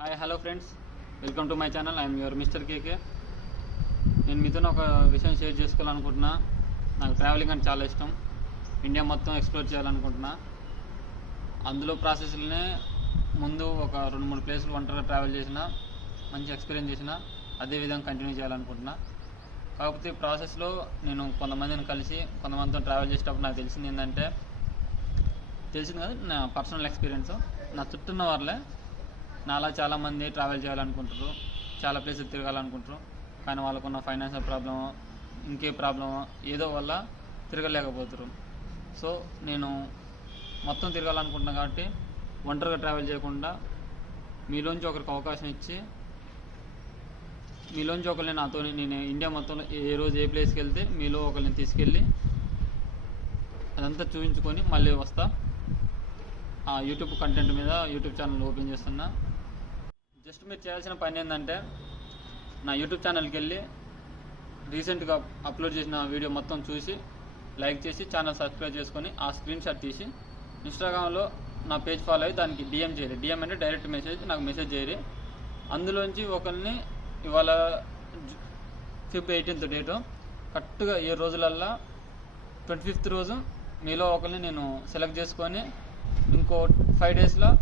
Hi hello friends, welcome to my channel. I'm your mister K K. నేను మీతో ఒక విషయం షేర్ చేసుకోవాలనుకుంటున్నా. నాకు ట్రావెలింగ్ అంటే చాలా ఇష్టం. ఇండియా మొత్తం ఎక్స్ప్లోర్ చేయాలనుకుంటున్నా. అందులో ప్రాసెస్లోనే ముందు ఒక 2-3 ప్లేసులు ఒంటరిగా ట్రావెల్ చేసిన, మంచి ఎక్స్పీరియన్స్ చేసిన, అదే విధంగా కంటిన్యూ చేయాలనుకుంటున్నా. కాకపోతే ఈ ప్రాసెస్లో నేను కొంతమందిని కలిసి కొంతమందితో ట్రావెల్ చేసేటప్పుడు నాకు తెలిసింది కదా, నా పర్సనల్ ఎక్స్పీరియన్స్. నా చుట్టూ ఉన్న వాళ్ళే నాలా చాలామంది ట్రావెల్ చేయాలనుకుంటారు, చాలా ప్లేసెస్ తిరగాలనుకుంటారు. కానీ వాళ్ళకున్న ఫైనాన్షియల్ ప్రాబ్లమో ఇంకే ప్రాబ్లమో ఏదో వల్ల తిరగలేకపోతారు. సో నేను మొత్తం తిరగాలనుకుంటున్నాను కాబట్టి ఒంటరిగా ట్రావెల్ చేయకుండా మీలోంచి ఒకరికి అవకాశం ఇచ్చి, మీలోంచి ఒకరిని నేను ఇండియా మొత్తంలో ఏ రోజు ఏ ప్లేస్కి వెళ్తే మీలో ఒకరిని తీసుకెళ్ళి అదంతా చూపించుకొని మళ్ళీ వస్తా. ఆ యూట్యూబ్ కంటెంట్ మీద యూట్యూబ్ ఛానల్ ఓపెన్ చేస్తున్నా. జస్ట్ మీరు చేయాల్సిన పని ఏంటంటే, నా యూట్యూబ్ ఛానల్కి వెళ్ళి రీసెంట్గా అప్లోడ్ చేసిన వీడియో మొత్తం చూసి లైక్ చేసి ఛానల్ సబ్స్క్రైబ్ చేసుకొని ఆ స్క్రీన్ షాట్ తీసి ఇన్స్టాగ్రామ్లో నా పేజ్ ఫాలో అయ్యి దానికి డిఎం చేయరు. డిఎం అంటే డైరెక్ట్ మెసేజ్, నాకు మెసేజ్ చేయరు. అందులోంచి ఒకరిని ఇవాళ February 18th డేటు, కరెక్ట్గా 7 రోజులల్లా 25th రోజు మీలో ఒకరిని నేను సెలెక్ట్ చేసుకొని ఇంకో 5 డేస్లో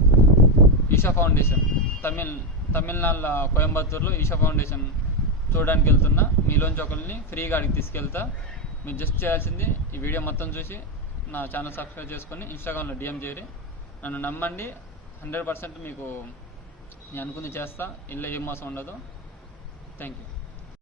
ఈషా ఫౌండేషన్ తమిళనాడు కోయంబత్తూరులో ఈషా ఫౌండేషన్ చూడడానికి వెళ్తున్నా. మీలోంచి ఒకరిని ఫ్రీగా అడిగి తీసుకెళ్తా. మీరు జస్ట్ చేయాల్సింది ఈ వీడియో మొత్తం చూసి నా ఛానల్ సబ్స్క్రైబ్ చేసుకొని ఇన్స్టాగ్రామ్లో డిఎం చేయరు. నన్ను నమ్మండి, 100% మీకు నేను అనుకుంది చేస్తా. ఇందులో ఏం మోసం ఉండదు. Thank you.